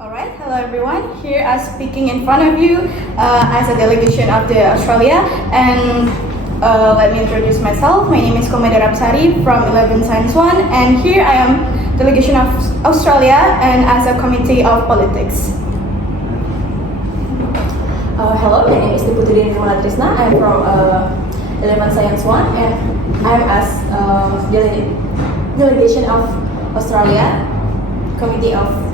Alright, hello everyone. Here I'm speaking in front of you as a delegation of the Australia, and let me introduce myself. My name is Komang Hapsari from 11 Science 1, and here I am delegation of Australia and as a committee of politics. Hello, my name is Putu Nirmala Trisna. I'm from 11 Science 1 and I'm as delegation of Australia, committee of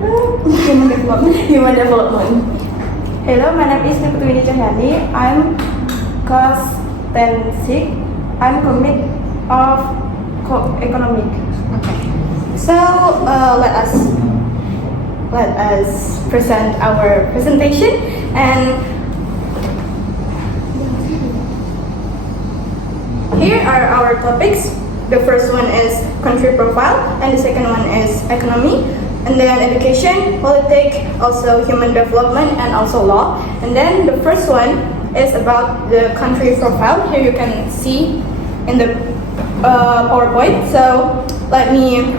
Human Development. Hello, my name is Windi Cahyani. I'm class 10-6. I'm committee of economic. Okay. So let us present our presentation, and here are our topics. The first one is country profile, and the second one is economy, and then education, politics, also human development, and also law. And then the first one is about the country profile. Here you can see in the PowerPoint. So let me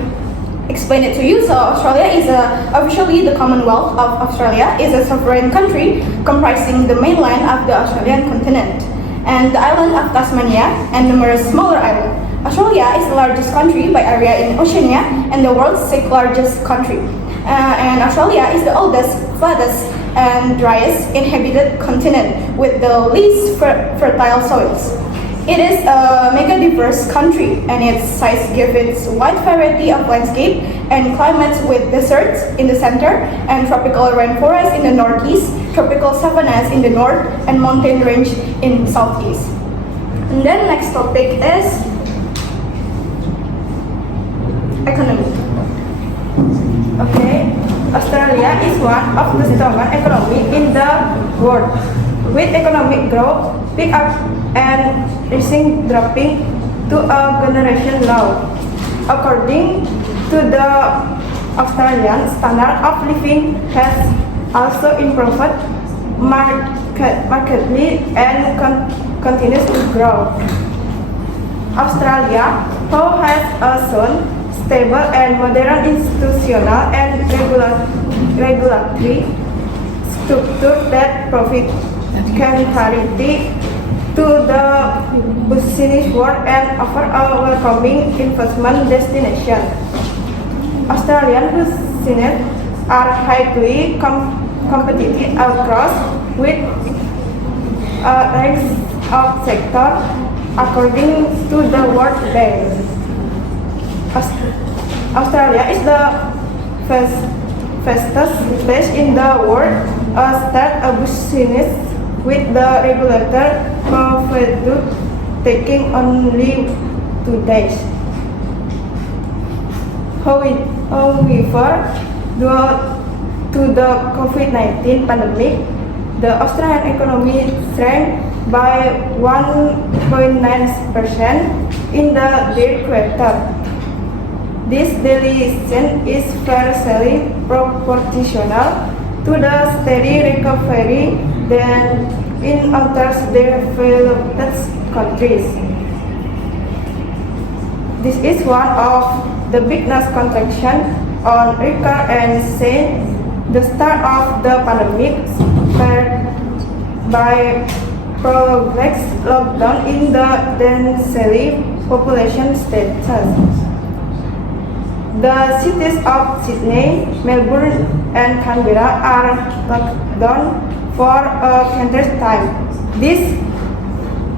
explain it to you. So Australia is officially the Commonwealth of Australia is a sovereign country comprising the mainland of the Australian continent and the island of Tasmania and numerous smaller islands. Australia is the largest country by area in Oceania and the world's sixth largest country. And Australia is the oldest, flattest, and driest inhabited continent with the least fertile soils. It is a mega diverse country, and its size gives it wide variety of landscape and climates with deserts in the center and tropical rainforests in the northeast, tropical savannas in the north, and mountain range in southeast. And then next topic is economy. Okay, Australia is one of the strongest economy in the world, with economic growth pick up and rising dropping to a generation low. According to the Australian standard of living has also improved markedly and continues to grow. Australia, who has a sound, stable and modern institutional and regulatory structure that provide clarity to the business world and offer a welcoming investment destination. Australian businesses are highly competitive across with a range of sectors according to the World Bank. Australia is the fastest place in the world to start a business, with the regulator provided taking only 2 days. However, due to the COVID-19 pandemic, the Australian economy shrank by 1.9% in the third quarter. This decline is fairly proportional to the steady recovery than in other developed countries. This is one of the biggest contractions on record and since the start of the pandemic, spurred by prolonged lockdown in the densely population states. The cities of Sydney, Melbourne, and Canberra are locked down for a countless time. This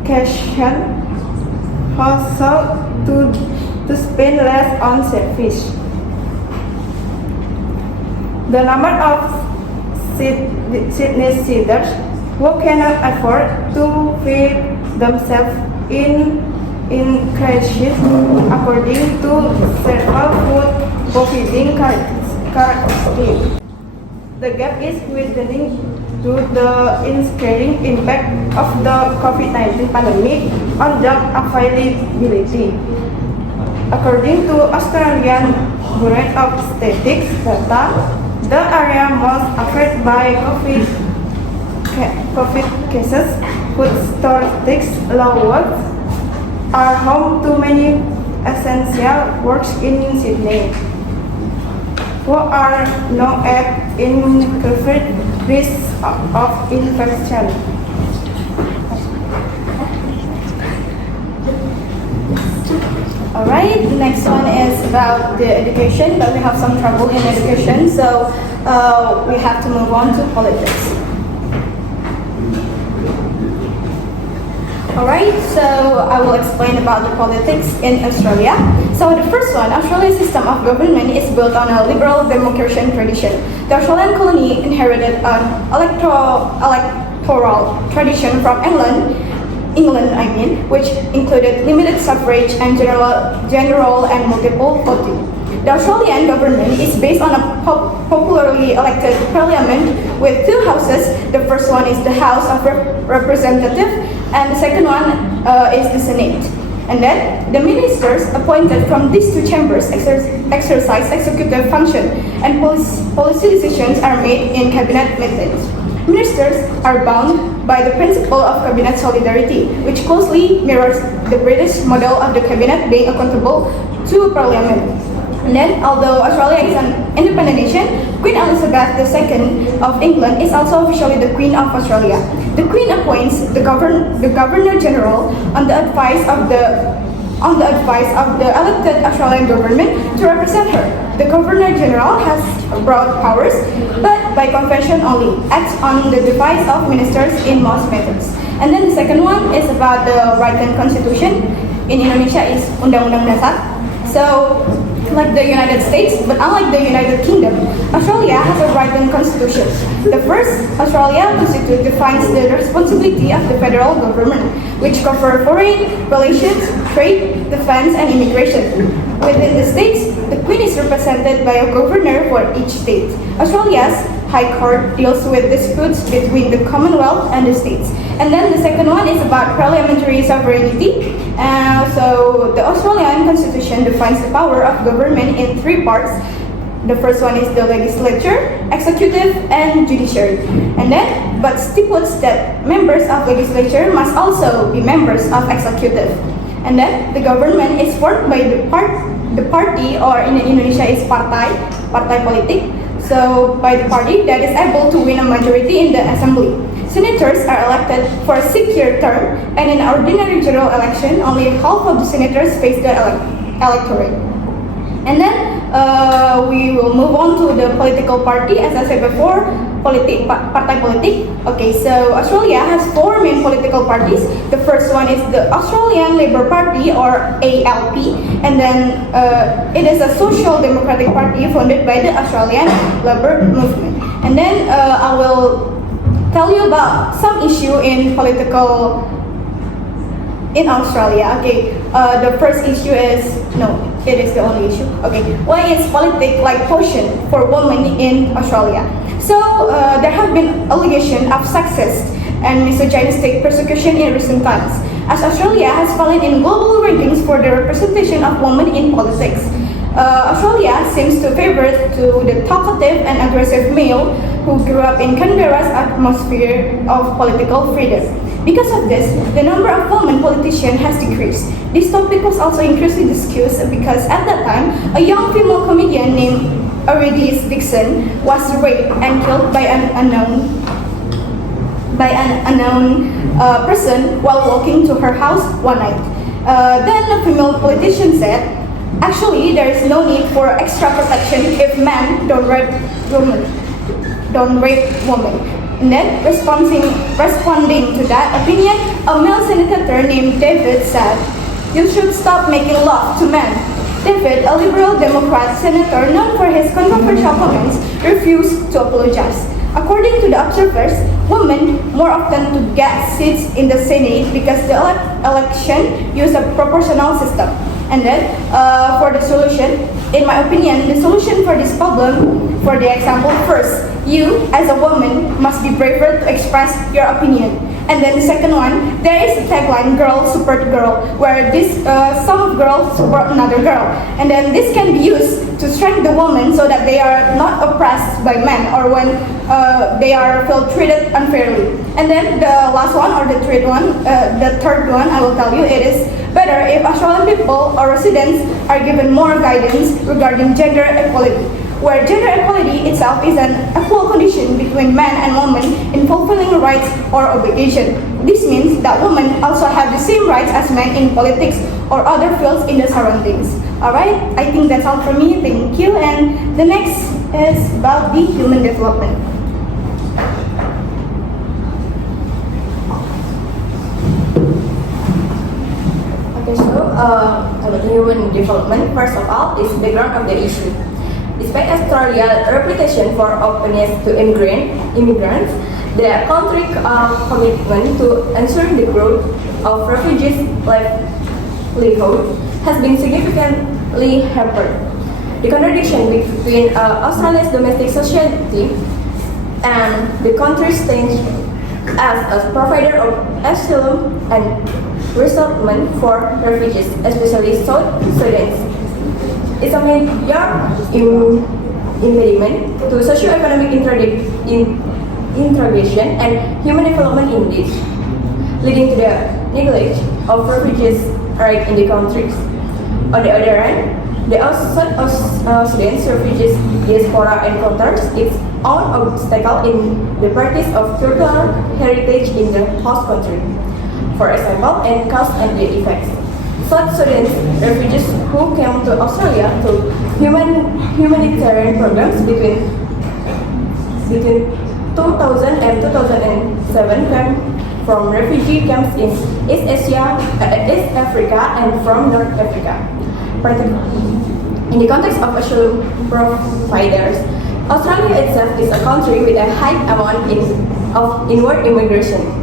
occasion households to spend less on service. The number of Sydney citizens who cannot afford to feed themselves increases according to several food providing characteristics. The gap is widening due to the increasing impact of the COVID-19 pandemic on job availability. According to Australian Bureau of Statistics data, the area most affected by COVID cases, food statistics, low are home to many essential works in Sydney. who are now at increased risk of infection. Alright, the next one is about the education, but we have some trouble in education, so we have to move on to politics. Alright, so I will explain about the politics in Australia. So the first one, Australia's system of government is built on a liberal democratic tradition. The Australian colony inherited an electoral tradition from England, which included limited suffrage and general and multiple voting. The Australian government is based on a popularly elected parliament with two houses. The first one is the House of Representatives, and the second one is the Senate. And then the ministers appointed from these two chambers exercise executive function, and policy decisions are made in cabinet meetings. Ministers are bound by the principle of cabinet solidarity, which closely mirrors the British model of the cabinet being accountable to parliament. And then, although Australia is an independent nation, Queen Elizabeth II of England is also officially the Queen of Australia. The Queen appoints the Governor General on the advice of the elected Australian government to represent her. The Governor General has broad powers, but by convention only, acts on the advice of ministers in most matters. And then the second one is about the written constitution. In Indonesia is Undang-Undang Dasar. So, like the United States, but unlike the United Kingdom, Australia has a written constitution. The first Australia Constitution defines the responsibility of the federal government, which cover foreign relations, trade, defense, and immigration. Within the states, the Queen is represented by a governor for each state. Australia's High Court deals with disputes between the Commonwealth and the states. And then the second one is about parliamentary sovereignty. So the Australian Constitution defines the power of government in three parts. The first one is the legislature, executive, and judiciary. And then, but stipulates that members of legislature must also be members of executive. And then the government is formed by the party, or in Indonesia is partai politik. So by the party that is able to win a majority in the assembly. Senators are elected for a 6-year term, and in ordinary general election, only half of the senators face the electorate. And then we will move on to the political party. As I said before, partai politik. Okay, so Australia has 4 main political parties. The first one is the Australian Labour Party, or ALP, and then it is a social democratic party founded by the Australian Labour movement. And then I will tell you about some issue in political in Australia. Okay, the first issue is, no, it is the only issue. Okay, why is politics like potion for women in Australia? So there have been allegations of sexist and misogynistic persecution in recent times, as Australia has fallen in global rankings for the representation of women in politics. Australia seems to favor to the talkative and aggressive male who grew up in Canberra's atmosphere of political freedom. Because of this, the number of women politicians has decreased. This topic was also increasingly discussed because at that time, a young female comedian named Eurydice Dixon was raped and killed by an unknown person while walking to her house one night. Then a female politician said, "Actually, there is no need for extra protection if men don't rape women." And then, responding to that opinion, a male senator named David said, "You should stop making love to men." David, a liberal Democrat senator known for his controversial comments, refused to apologize. According to the observers, women more often to get seats in the Senate because the election used a proportional system. And then, for the solution, in my opinion, the solution for this problem, for the example, first, you as a woman must be braver to express your opinion. And then the second one, there is a tagline, girl support girl, where some girls support another girl. And then this can be used to strengthen the woman so that they are not oppressed by men, or when they are feel treated unfairly. And then the last one, or the third one, I will tell you, it is better if Australian people or residents are given more guidance regarding gender equality. where gender equality itself is an equal condition between man and woman in fulfilling rights or obligation. This means that women also have the same rights as men in politics or other fields in the surroundings. Alright, I think that's all from me. Thank you. And the next is about the human development. Okay, so about human development, first of all, is background of the issue. Despite Australia's reputation for openness to immigrants, the country's commitment to ensuring the growth of refugees' livelihood has been significantly hampered. The contradiction between Australia's domestic society and the country's stance as a provider of asylum and resettlement for refugees, especially South Sudanese, is a major impediment to socio-economic integration and human development indeed, leading to the neglect of refugees' rights in the countries. On the other hand, the South Sudanese refugees diaspora encounters its own obstacle in the practice of cultural heritage in the host country. For example, in cause and the effects. South Sudanese refugees who came to Australia through humanitarian programs between 2000 and 2007 came from refugee camps in East Asia, East Africa, and from North Africa. In the context of asylum providers, Australia itself is a country with a high amount of inward immigration.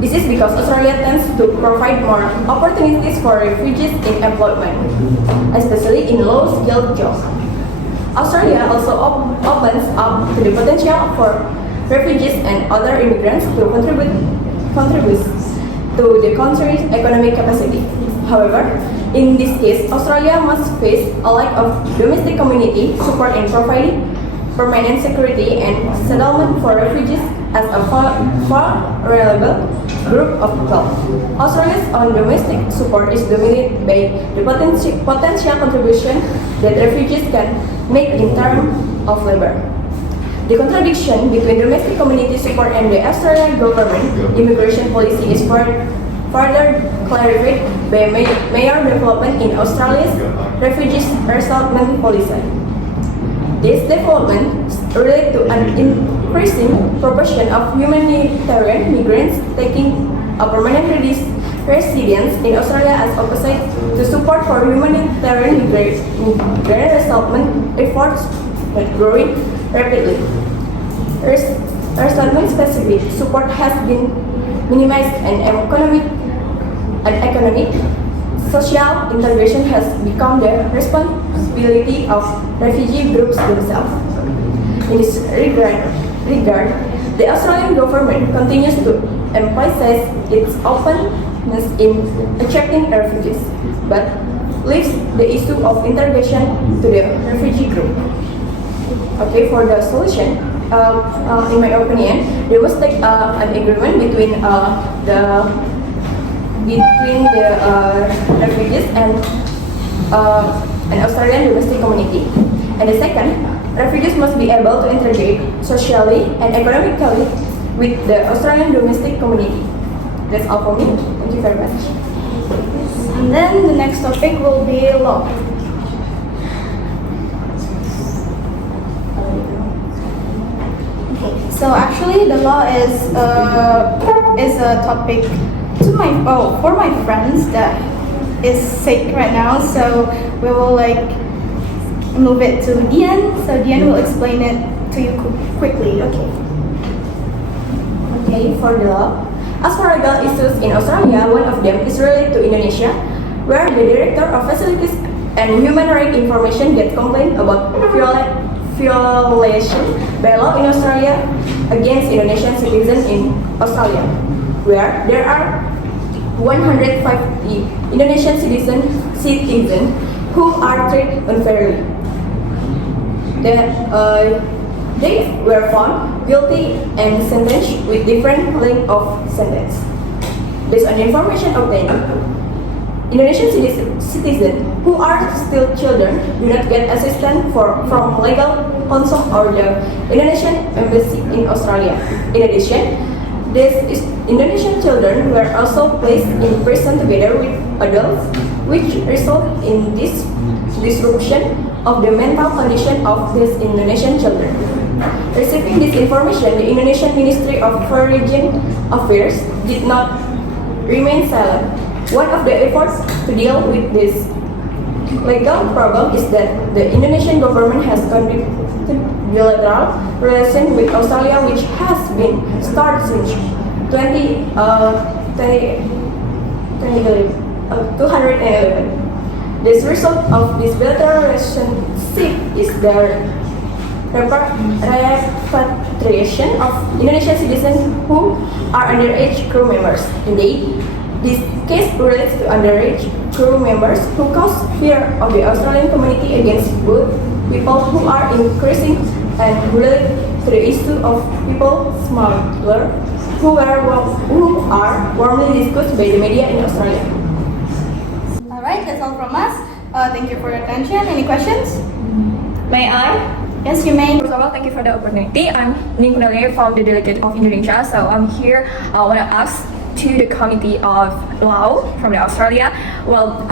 This is because Australia tends to provide more opportunities for refugees in employment, especially in low-skilled jobs. Australia also opens up to the potential for refugees and other immigrants to contribute to the country's economic capacity. However, in this case, Australia must face a lack of domestic community support in providing permanent security and settlement for refugees as a far reliable group of people. Australia's own domestic support is dominated by the potential contribution that refugees can make in terms of labor. The contradiction between domestic community support and the Australian government immigration policy is further clarified by major development in Australia's refugees resettlement policy. This development relate to an increasing proportion of humanitarian migrants taking a permanent residence in Australia as opposite to support for humanitarian migrant resettlement efforts growing rapidly. Resettlement specific support has been minimized and economic social integration has become the responsibility of refugee groups themselves. In this regard, the Australian government continues to emphasize its openness in attracting refugees, but leaves the issue of integration to the refugee group. Okay, for the solution, in my opinion, there must take an agreement between the refugees and an Australian domestic community. And the second, refugees must be able to integrate socially and economically with the Australian domestic community. That's all for me. Thank you very much. And then the next topic will be law. Okay, so actually the law is a topic for my friends that is sick right now. So we will move it to Dian. So Dian will explain it to you quickly. Okay. Okay, for the law. As for legal issues in Australia, one of them is related to Indonesia, where the Director of Facilities and Human Rights Information gets complained about violation by law in Australia against Indonesian citizens in Australia, where there are 150 Indonesian citizens who are treated unfairly. They were found guilty and sentenced with different length of sentence. Based on information obtained, Indonesian citizens who are still children do not get assistance from legal counsel or the Indonesian embassy in Australia. In addition, these Indonesian children were also placed in prison together with adults, which result in this disruption of the mental condition of these Indonesian children. Receiving this information, the Indonesian Ministry of Foreign Affairs did not remain silent. One of the efforts to deal with this legal problem is that the Indonesian government has conducted bilateral relations with Australia, which has been started since 211. This result of this bilateral relationship is the repatriation of Indonesian citizens who are underage crew members. Indeed, this case relates to underage crew members who cause fear of the Australian community against both people who are increasing and relate to the issue of people smuggler who are warmly discussed by the media in Australia. Alright, that's all from us. Thank you for your attention. Any questions? May I? Yes, you may. First of all, thank you for the opportunity. I'm Nirmala from the Delegate of Indonesia. So I'm here. I want to ask to the Committee of Law from the Australia. Well,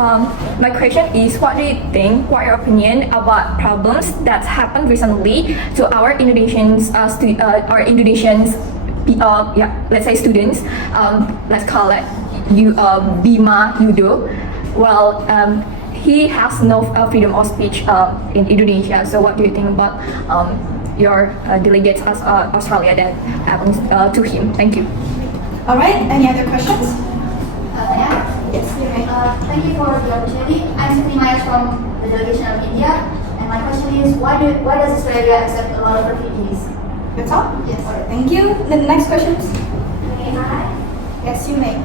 my question is, what do you think? What your opinion about problems that happened recently to our Indonesians, let's say students. Let's call it Bima Yudo. Well, he has no freedom of speech in Indonesia. So what do you think about your delegates as Australia that happens to him? Thank you. Alright, any other questions? Yes, you may. Thank you for the opportunity. I'm Nirmala from the delegation of India, and my question is, why does Australia accept a lot of refugees? That's all? Yes. Alright, thank you. The next questions? May I? Yes, you may.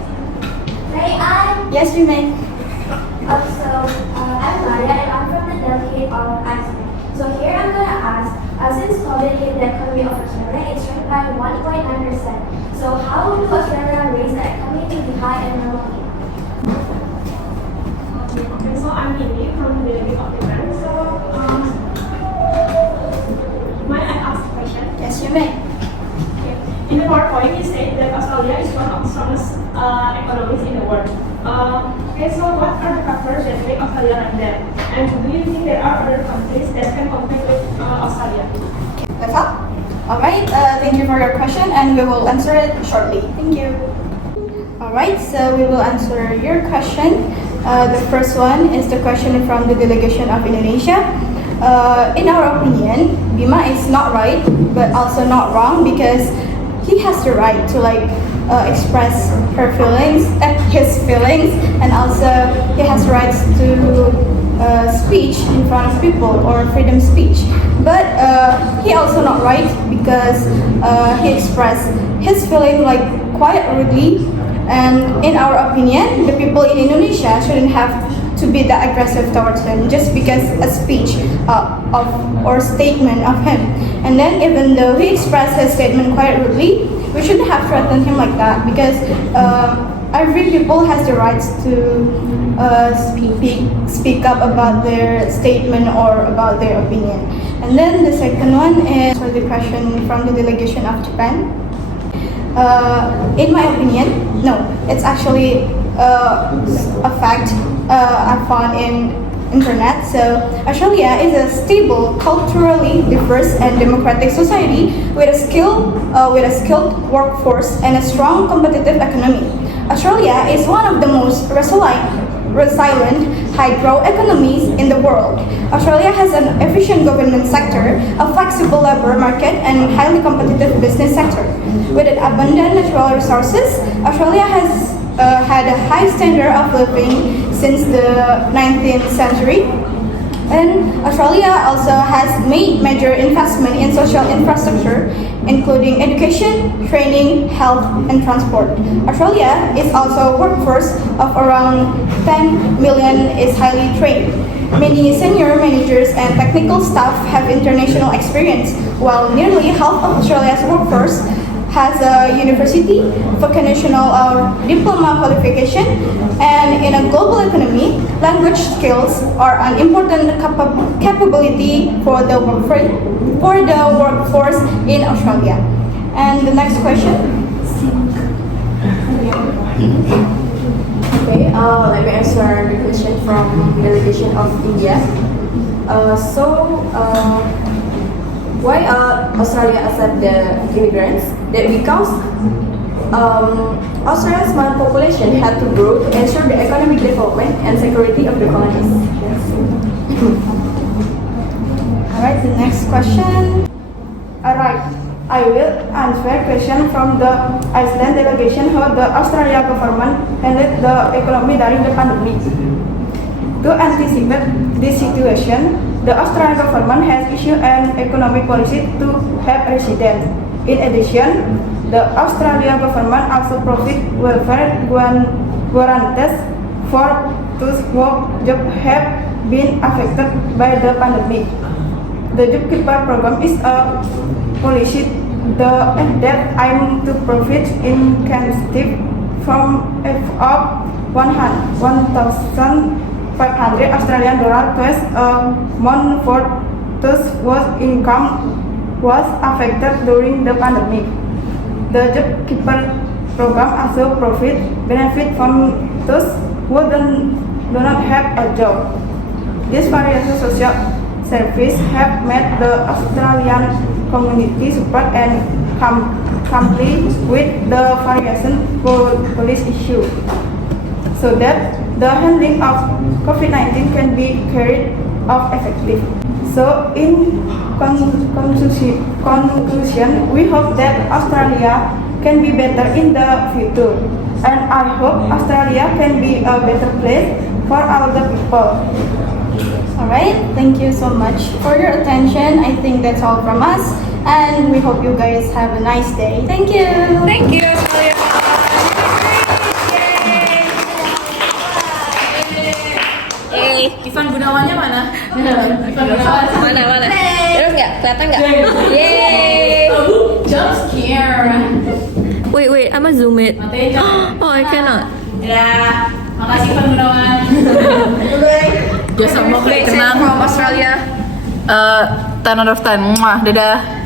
May I? Yes, you may. I'm Maria, and I'm from the delegate of Iceland. So here I'm going to ask, since COVID hit the economy of Australia, it shrunk by 1.9%. So how will Australia raise the economy to be high and healthy? Okay, so I'm Windi from the delegate of Dian. So, may I ask a question? Yes, you may. Okay. In the PowerPoint, you said that Australia is one of the strongest economies in the world. Okay, so what are the factors that make Australia like that? And do you think there are other countries that can compete with Australia? That's all? Alright, thank you for your question and we will answer it shortly. Thank you. Alright, so we will answer your question. The first one is the question from the delegation of Indonesia. In our opinion, Bima is not right, but also not wrong because he has the right to express his feelings, and also he has rights to speech in front of people or freedom speech. But he also not right because he expressed his feeling quite rudely, and in our opinion, the people in Indonesia shouldn't have to be that aggressive towards him just because a speech or statement of him. And then even though he expressed his statement quite rudely, we shouldn't have threatened him like that because every people has the rights to speak up about their statement or about their opinion. And then the second one is for the question from the delegation of Japan. In my opinion, no, it's actually a fact I found in internet. So Australia is a stable, culturally diverse and democratic society with a skilled workforce and a strong competitive economy. Australia is one of the most resilient hydro economies in the world. Australia has an efficient government sector, a flexible labor market, and highly competitive business sector. With abundant natural resources, Australia has had a high standard of living since the 19th century. And Australia also has made major investment in social infrastructure, including education, training, health, and transport. Australia is also a workforce of around 10 million is highly trained. Many senior managers and technical staff have international experience, while nearly half of Australia's workforce has a university, vocational or diploma qualification, and in a global economy, language skills are an important capability for the workforce in Australia. And the next question. Okay, let me answer the question from delegation of India. Why Australia accept the immigrants? That because Australia's small population had to grow to ensure the economic development and security of the colonies. Alright, the next question. Alright, I will answer question from the Iceland delegation how the Australia government handled the economy during the pandemic. To anticipate this situation, the Australian government has issued an economic policy to help residents. In addition, the Australian government also provide welfare guarantees for those whose jobs have been affected by the pandemic. The JobKeeper program is a policy that aims to provide incentive from of $1,500 Australian dollar twice a month for those whose income was affected during the pandemic. The JobKeeper program also provides benefit from those who do not have a job. These various social services have made the Australian community support and comply with the various police issues, so that the handling of COVID-19 can be carried out effectively. So in conclusion, we hope that Australia can be better in the future, and I hope Australia can be a better place for all the people. Alright, thank you so much for your attention. I think that's all from us, and we hope you guys have a nice day. Thank you. Thank you, Australia. Ivan Gunawannya mana? Mana? Terus nggak? Kelihatan nggak? Yay! Jump scare. Wait, I'm gonna zoom it. Oh, I cannot. Ya, makasih Ivan Gunawan. Just a moment, tenang. From Australia. 10 out of 10. Mwah, dadah.